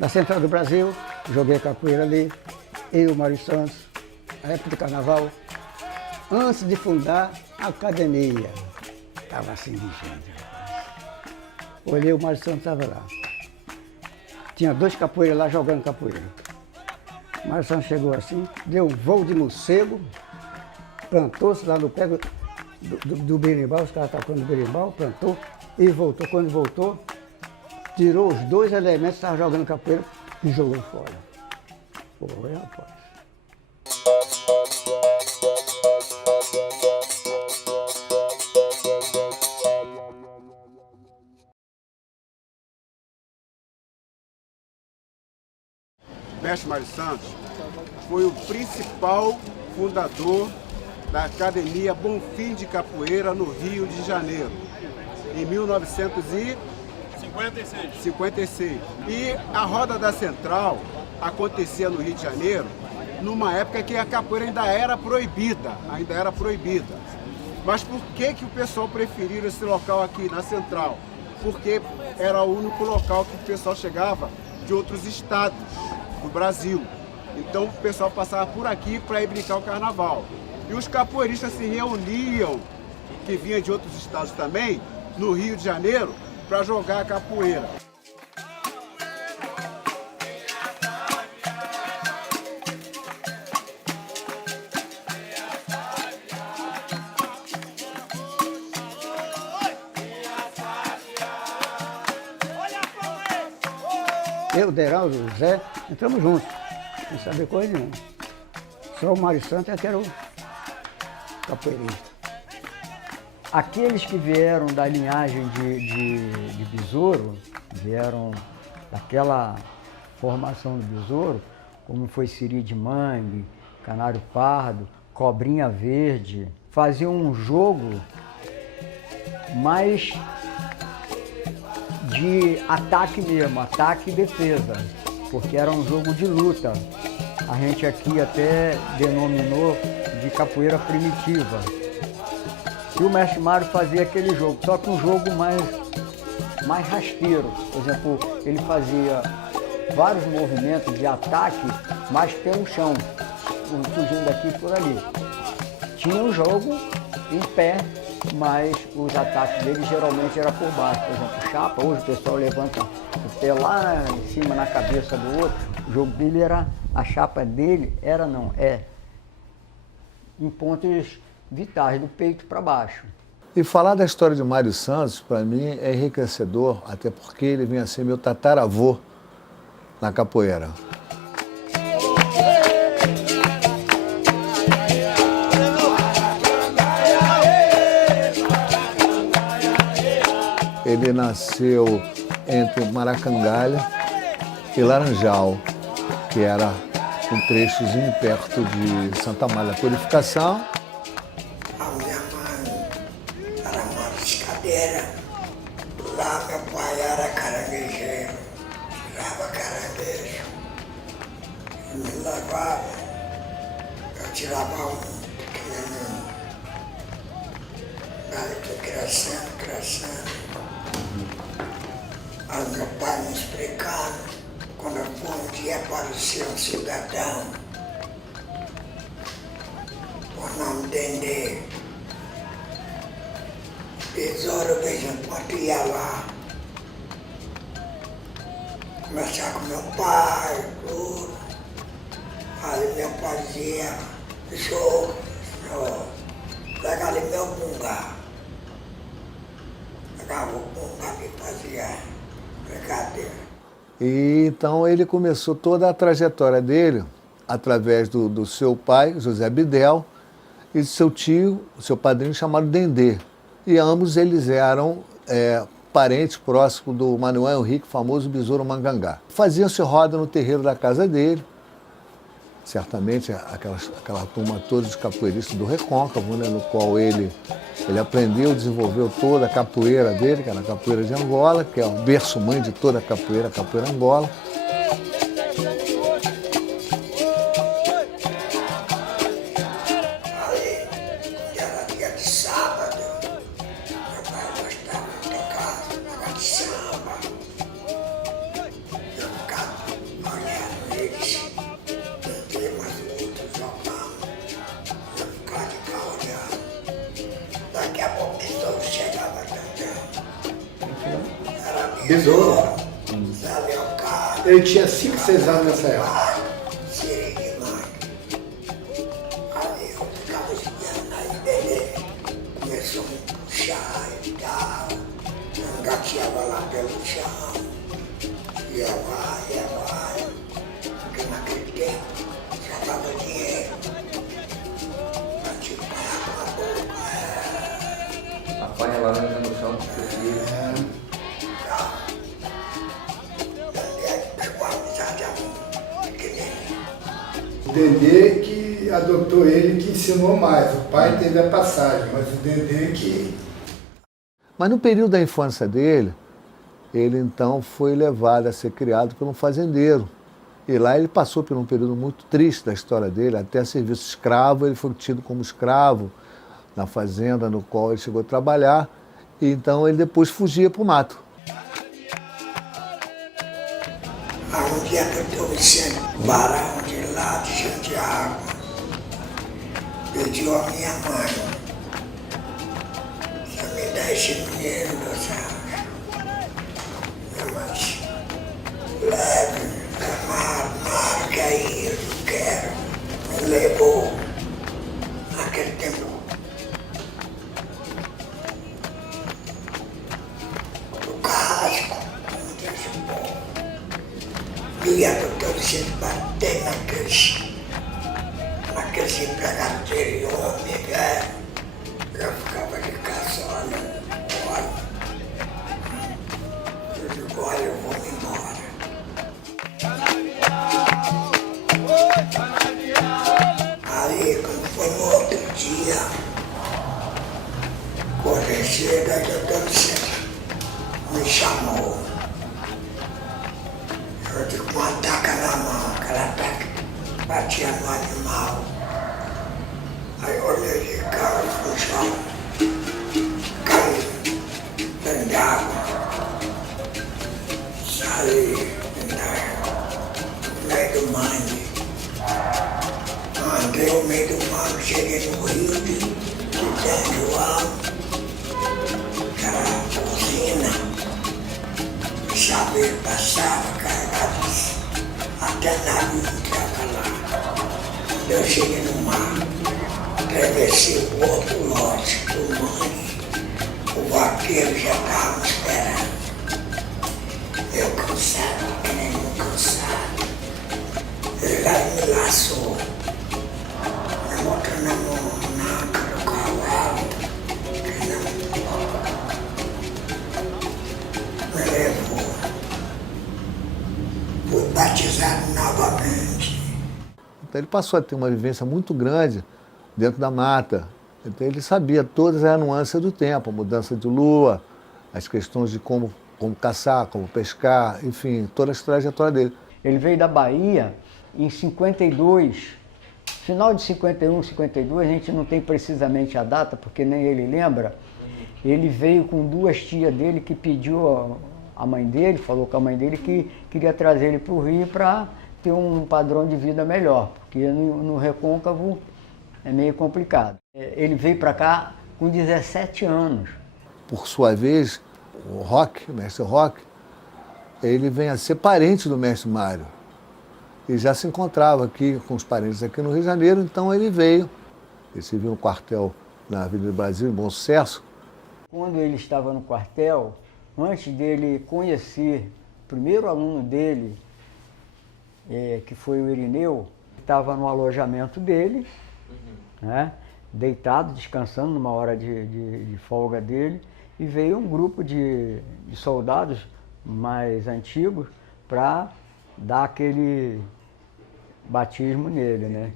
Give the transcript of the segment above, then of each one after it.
da Central do Brasil, joguei capoeira ali, eu, Mário Santos, na época do carnaval, antes de fundar a academia. Estava assim de gente, rapaz. Olhei, o Mário Santos estava lá. Tinha 2 capoeiras lá jogando capoeira. O Mário Santos chegou assim, deu um voo de morcego, plantou-se lá no pé do berimbau, os caras tocando berimbau, plantou e voltou. Quando voltou, tirou os 2 elementos, estava jogando capoeira e jogou fora. Foi, rapaz. Mestre Mário Santos foi o principal fundador da Academia Bonfim de Capoeira no Rio de Janeiro, em 1956. E a Roda da Central acontecia no Rio de Janeiro numa época que a capoeira ainda era proibida. Mas por que o pessoal preferiu esse local aqui na Central? Porque era o único local que o pessoal chegava de outros estados do Brasil. Então o pessoal passava por aqui para ir brincar o carnaval. E os capoeiristas se reuniam, que vinham de outros estados também, no Rio de Janeiro, para jogar a capoeira. Eu, Deraldo, o Zé, entramos juntos, sem saber coisa nenhuma. Só o Mário Santos é que era o capoeirista. Aqueles que vieram da linhagem de Besouro, vieram daquela formação do Besouro, como foi Siri de Mangue, Canário Pardo, Cobrinha Verde, faziam um jogo mais de ataque mesmo, ataque e defesa, porque era um jogo de luta. A gente aqui até denominou de capoeira primitiva. E o mestre Mário fazia aquele jogo, só que um jogo mais rasteiro. Por exemplo, ele fazia vários movimentos de ataque, mas pelo chão, fugindo daqui e por ali. Tinha um jogo em pé, mas os ataques dele geralmente eram por baixo. Por exemplo, chapa, hoje o pessoal levanta o pé lá em cima na cabeça do outro. O jogo dele era, a chapa dele é em pontos vitais, do peito para baixo. E falar da história de Mário Santos, para mim, é enriquecedor, até porque ele vinha a ser meu tataravô na capoeira. Ele nasceu entre Maracangalha e Laranjal, que era um trechozinho perto de Santa Amália da Purificação. A minha mãe era uma pescadeira. Lá meu pai era caranguejeiro, tirava caranguejo. Ele me levava, eu tirava um pequenininho. Aí fui crescendo. Aí meu pai me explicando, quando eu fui um dia apareceu um cidadão, por nome Dendê. Besouro, vez em quando ia lá, conversar com meu pai, tudo. Aí meu pai dizia, senhor, pega ali meu bungá. Pegava o bungá e fazia brincadeira. E então ele começou toda a trajetória dele através do seu pai, José Bidel, e do seu tio, seu padrinho chamado Dendê. E ambos eles eram parentes próximos do Manuel Henrique, famoso Besouro Mangangá. Faziam-se roda no terreiro da casa dele, certamente aquela turma toda de capoeiristas do Recôncavo, né, no qual ele aprendeu, desenvolveu toda a capoeira dele, que era a capoeira de Angola, que é o berço-mãe de toda a capoeira Angola. Aí, era dia de sábado, meu pai gostava de tocar negócio de samba. Eu ficava Besouro. Sabe, o cara. Ele tinha 5, 6 anos nessa época. Siri demais. Aí eu ficava espiando, aí ele começou a me puxar e tal. Eu engateava lá pelo chão. Ia vai. Porque naquele tempo já dava dinheiro. Pra te pagar com a boca. Apanha a laranja no chão, O Dendê que adotou ele, que ensinou mais. O pai teve a passagem, mas o Dendê que... Mas no período da infância dele, ele então foi levado a ser criado por um fazendeiro. E lá ele passou por um período muito triste da história dele, até serviço escravo, ele foi tido como escravo na fazenda no qual ele chegou a trabalhar, e então ele depois fugia para o mato. Um dia que eu estou Vicente Barão de lá de Santiago, pediu a minha mãe, se me dá esse dinheiro dos anos. Minha mãe, leve, marca aí, eu quero. Me levou naquele tempo. Do carrasco, onde eu sou. Eu ia para todo Vicente bater naqueles empregados dele, homem, velho. Eu ficava de casa, olha. Eu digo, olha, eu vou me embora. Aí, quando foi no outro dia, acordei cedo, aí o doutor Vicente me chamou. Eu digo, uma taca na mão, aquela taca batia no animal. Aí eu olhei de cara no chão, caí dentro d'água, saí no meio do mangue. Andei no meio do mangue, cheguei no rio de São João, que era a usina. Saber passava, carregava até navio entrava lá. Quando eu cheguei no mar, atravessei o outro lote do mangue, o vaqueiro já estava me esperando. Eu cansado, que nem um cansado. Ele lá me laçou, me botou na anca do cavalo, que me levou. Fui batizado novamente. Então ele passou a ter uma vivência muito grande dentro da mata. Então ele sabia todas as nuances do tempo, a mudança de lua, as questões de como caçar, como pescar, enfim, toda a trajetória dele. Ele veio da Bahia em 52, final de 51, 52, a gente não tem precisamente a data, porque nem ele lembra. Ele veio com 2 tias dele que pediu a mãe dele, falou com a mãe dele que queria trazer ele para o Rio para ter um padrão de vida melhor, porque no Recôncavo é meio complicado. Ele veio para cá com 17 anos. Por sua vez, o mestre Roque, ele vem a ser parente do mestre Mário. E já se encontrava aqui com os parentes aqui no Rio de Janeiro, então ele veio. Ele se viu no quartel na Avenida do Brasil, em Bom Sucesso. Quando ele estava no quartel, antes dele conhecer o primeiro aluno dele, que foi o Irineu, estava no alojamento dele, né, deitado, descansando numa hora de folga dele, e veio um grupo de soldados mais antigos para dar aquele batismo nele, né?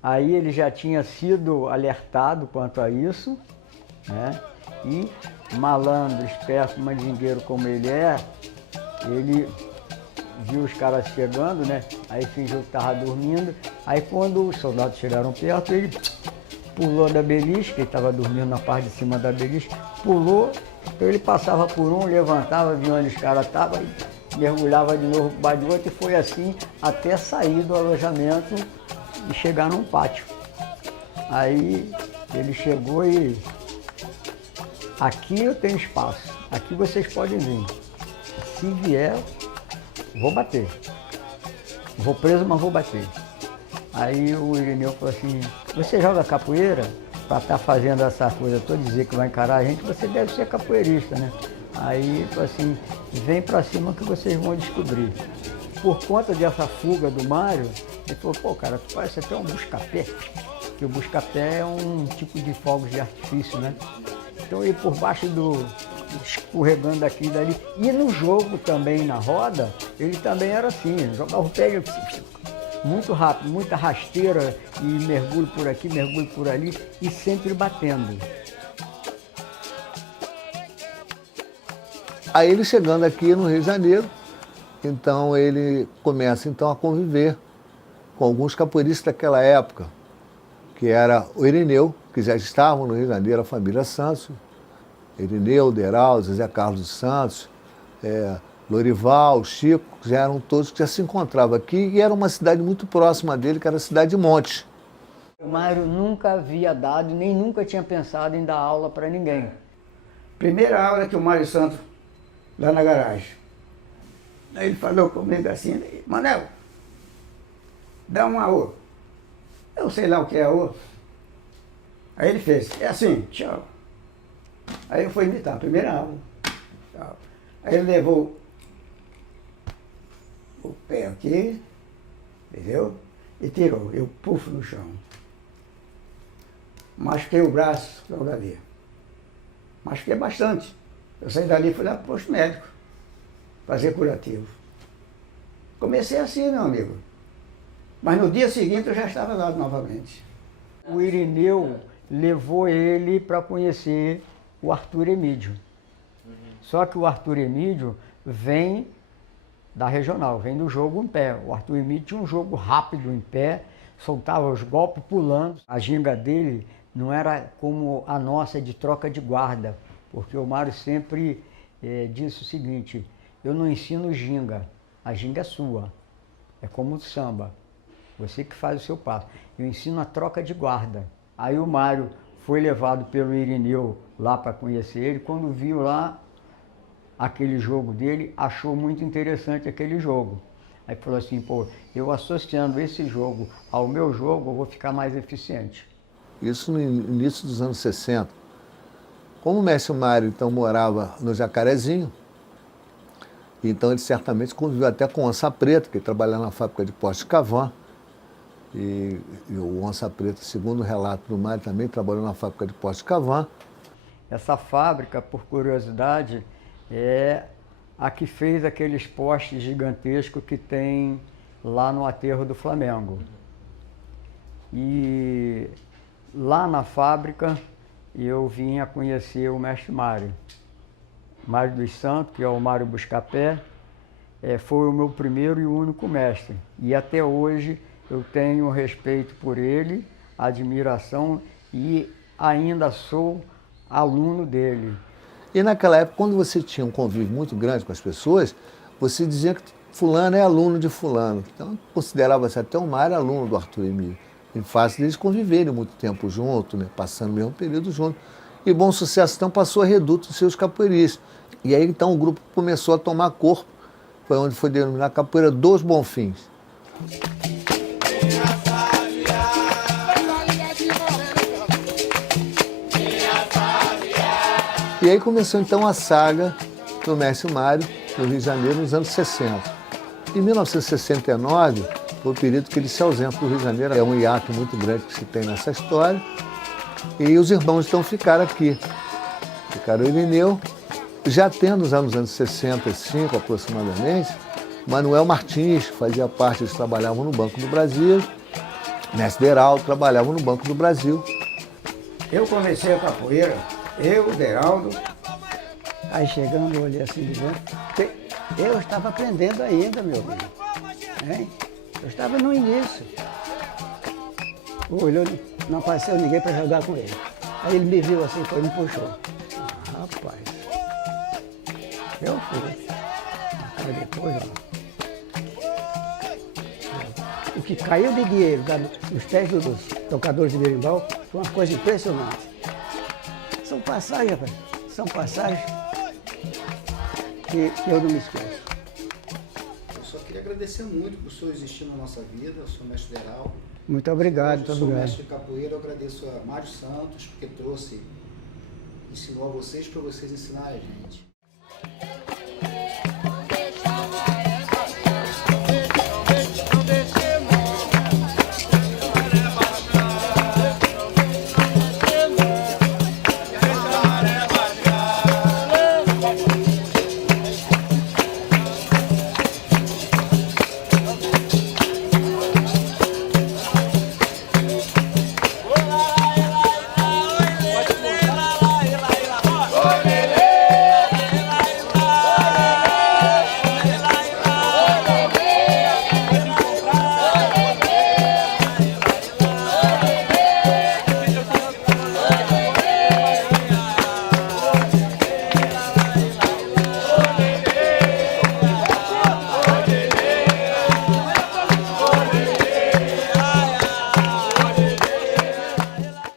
Aí ele já tinha sido alertado quanto a isso, né? E malandro, esperto, mandingueiro como ele é, ele viu os caras chegando, né? Aí fingiu que estava dormindo. Aí quando os soldados chegaram perto, ele pulou da beliche, que ele estava dormindo na parte de cima da beliche, pulou, então ele passava por um, levantava, via onde os caras estavam, mergulhava de novo para de outro, e foi assim até sair do alojamento e chegar num pátio. Aí ele chegou e aqui eu tenho espaço, aqui vocês podem vir. Se vier, vou bater. Vou preso, mas vou bater. Aí o Irineu falou assim, você joga capoeira? Para estar fazendo essa coisa toda, dizer que vai encarar a gente, você deve ser capoeirista, né? Aí falou assim, vem para cima que vocês vão descobrir. Por conta dessa fuga do Mário, ele falou, pô, cara, tu parece até um busca-pé, que o busca-pé é um tipo de fogos de artifício, né? Então ele por baixo do, escorregando daqui e dali. E no jogo também, na roda, ele também era assim, jogava o pé muito rápido, muita rasteira e mergulho por aqui, mergulho por ali e sempre batendo. Aí ele chegando aqui no Rio de Janeiro, então ele começa então a conviver com alguns capoeiristas daquela época, que era o Irineu, que já estavam no Rio de Janeiro, a família Santos, Irineu, Deraldo, José Carlos dos Santos, Lorival, Chico, já eram todos que já se encontravam aqui e era uma cidade muito próxima dele, que era a cidade de Montes. O Mário nunca havia dado, nem nunca tinha pensado em dar aula para ninguém. Primeira aula que o Mário Santos, lá na garagem. Aí ele falou comigo assim, Manel, dá um aô. Eu sei lá o que é aô. Aí ele fez, é assim, tchau. Aí eu fui imitar, a primeira aula. Tchau. Aí ele levou o pé aqui, entendeu? E tirou, eu pufo no chão. Machuquei o braço logo ali. Machuquei bastante. Eu saí dali e fui lá para o posto médico, fazer curativo. Comecei assim, meu amigo. Mas no dia seguinte eu já estava lá novamente. O Irineu levou ele para conhecer o Arthur Emídio. Só que o Arthur Emídio vem da regional, vem do jogo em pé. O Arthur Emídio tinha um jogo rápido em pé, soltava os golpes pulando. A ginga dele não era como a nossa de troca de guarda, porque o Mário sempre disse o seguinte, eu não ensino ginga, a ginga é sua, é como o samba, você que faz o seu passo. Eu ensino a troca de guarda. Aí o Mário foi levado pelo Irineu lá para conhecer ele, quando viu lá aquele jogo dele, achou muito interessante aquele jogo. Aí falou assim, pô, eu associando esse jogo ao meu jogo, eu vou ficar mais eficiente. Isso no início dos anos 60. Como o mestre Mário, então, morava no Jacarezinho, então ele certamente conviveu até com o Onça Preta, que trabalhava na fábrica de Poste Cavan. E o Onça Preta, segundo o relato do Mário, também trabalhou na fábrica de Poste Cavan. Essa fábrica, por curiosidade, é a que fez aqueles postes gigantescos que tem lá no aterro do Flamengo. E lá na fábrica eu vim a conhecer o mestre Mário. Mário dos Santos, que é o Mário Buscapé, foi o meu primeiro e único mestre. E até hoje eu tenho respeito por ele, admiração e ainda sou aluno dele. E naquela época, quando você tinha um convívio muito grande com as pessoas, você dizia que fulano é aluno de fulano. Então, considerava-se até o Mário aluno do Arthur Emídio. Em face deles conviverem muito tempo junto, né, passando o mesmo período junto. E Bom Sucesso, então, passou a reduto dos seus capoeiristas. E aí, então, o grupo começou a tomar corpo. Foi onde foi denominada Capoeira dos Bonfins. E aí começou então a saga do mestre Mário no Rio de Janeiro nos anos 60. Em 1969, foi o período que ele se ausenta do Rio de Janeiro. É um hiato muito grande que se tem nessa história. E os irmãos então ficaram aqui. Ficaram o Irineu, já tendo nos anos 65 aproximadamente, Manuel Martins, que fazia parte, eles trabalhavam no Banco do Brasil, mestre Deraldo trabalhavam no Banco do Brasil. Eu comecei a capoeira, eu, o Deraldo, aí chegando eu olhei assim dizendo, eu estava aprendendo ainda, meu amigo. Hein? Eu estava no início. Olhou, não apareceu ninguém para jogar com ele. Aí ele me viu assim, foi e me puxou. Rapaz, eu fui. Aí depois, ó, o que caiu de dinheiro nos pés dos tocadores de berimbau foi uma coisa impressionante. São passagens, rapaz. são passagens que eu não me esqueço. Eu só queria agradecer muito por o senhor existir na nossa vida, o senhor mestre Deral. Muito obrigado, Eu muito sou obrigado. mestre de capoeira, eu agradeço a Mário Santos, porque ensinou a vocês para vocês ensinarem a gente.